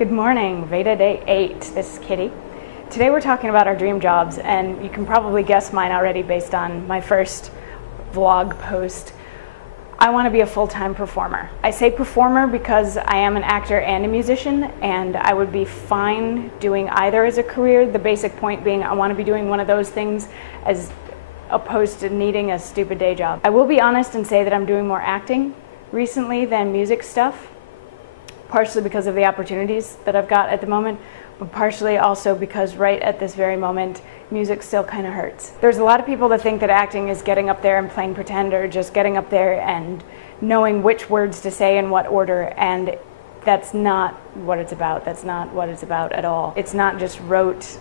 Good morning, VEDA Day 8. This is Kitty. Today we're talking about our dream jobs, and you can probably guess mine already based on my first vlog post. I want to be a full-time performer. I say performer because I am an actor and a musician, and I would be fine doing either as a career. The basic point being I want to be doing one of those things as opposed to needing a stupid day job. I will be honest and say that I'm doing more acting recently than music stuff, partially because of the opportunities that I've got at the moment, but partially also because right at this very moment, music still kind of hurts. There's a lot of people that think that acting is getting up there and playing pretend, or just getting up there and knowing which words to say in what order, and that's not what it's about. That's not what it's about at all. It's not just rote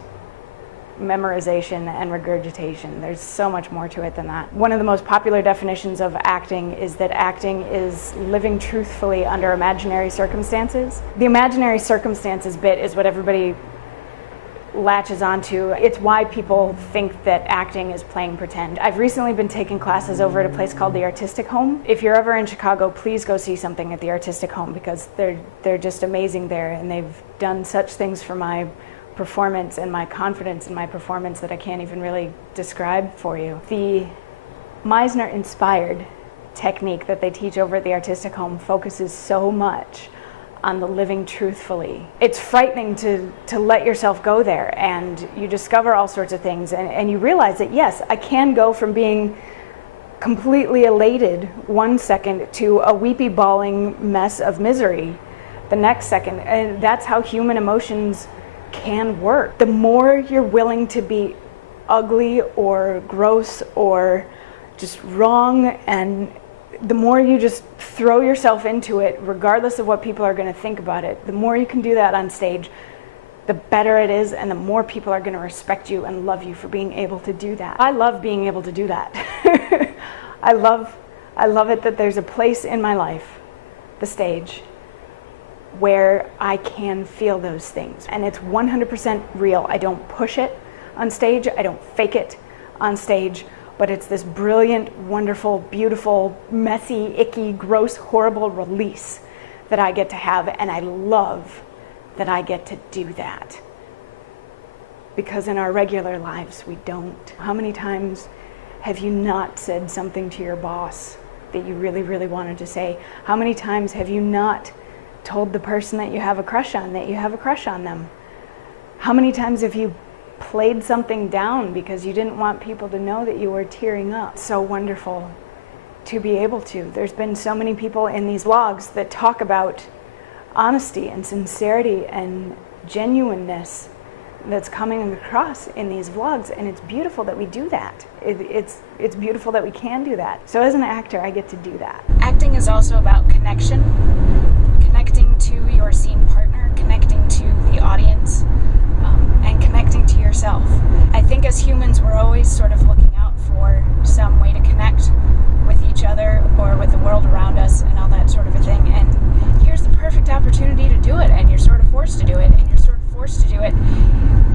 memorization and regurgitation. There's so much more to it than that. One of the most popular definitions of acting is that acting is living truthfully under imaginary circumstances. The imaginary circumstances bit is what everybody latches onto. It's why people think that acting is playing pretend. I've recently been taking classes over at a place called the Artistic Home. If you're ever in Chicago, please go see something at the Artistic Home, because they're just amazing there, and they've done such things for my performance and my confidence in my performance that I can't even really describe for you. The Meisner-inspired technique that they teach over at the Artistic Home focuses so much on the living truthfully. It's frightening to let yourself go there, and you discover all sorts of things, and you realize that yes, I can go from being completely elated one second to a weepy bawling mess of misery the next second, and that's how human emotions can work. The more you're willing to be ugly or gross or just wrong, and the more you just throw yourself into it regardless of what people are going to think about it, the more you can do that on stage, the better it is, and the more people are going to respect you and love you for being able to do that. I love being able to do that. I love it that there's a place in my life, the stage, where I can feel those things, and it's 100% real. I don't push it on stage, I don't fake it on stage, but it's this brilliant, wonderful, beautiful, messy, icky, gross, horrible release that I get to have, and I love that I get to do that, because in our regular lives we don't. How many times have you not said something to your boss that you really, really wanted to say? How many times have you not told the person that you have a crush on that you have a crush on them? How many times have you played something down because you didn't want people to know that you were tearing up? So wonderful to be able to. There's been so many people in these vlogs that talk about honesty and sincerity and genuineness that's coming across in these vlogs, and it's beautiful that we do that. It's beautiful that we can do that. So as an actor, I get to do that. Acting is also about connection. Connecting to your scene partner, connecting to the audience, and connecting to yourself. I think as humans we're always sort of looking out for some way to connect with each other or with the world around us and all that sort of a thing, and here's the perfect opportunity to do it, and you're sort of forced to do it, and you're sort of forced to do it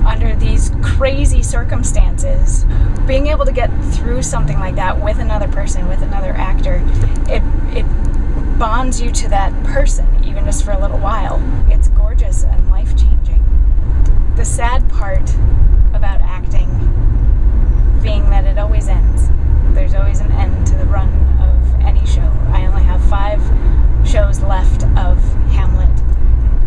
under these crazy circumstances. Being able to get through something like that with another person, with another actor, it bonds you to that person, even just for a little while. It's gorgeous and life-changing. The sad part about acting being that it always ends. There's always an end to the run of any show. I only have 5 shows left of Hamlet,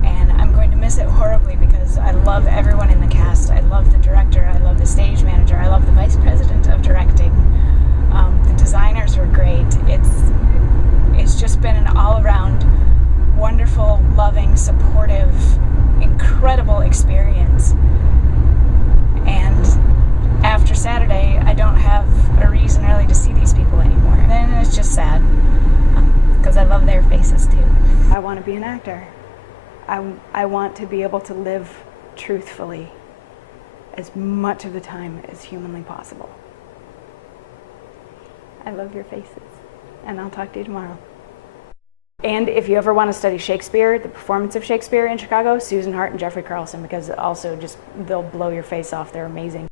and I'm going to miss it horribly because I love everyone in the cast. I love the director, I love the stage manager, I love the vice president of directing. The designers were great. It's just been an all-around wonderful, loving, supportive, incredible experience. And after Saturday, I don't have a reason really to see these people anymore. And it's just sad, because I love their faces too. I want to be an actor. I want to be able to live truthfully as much of the time as humanly possible. I love your faces, and I'll talk to you tomorrow. And if you ever want to study Shakespeare, the performance of Shakespeare in Chicago, Susan Hart and Jeffrey Carlson, because also just they'll blow your face off. They're amazing.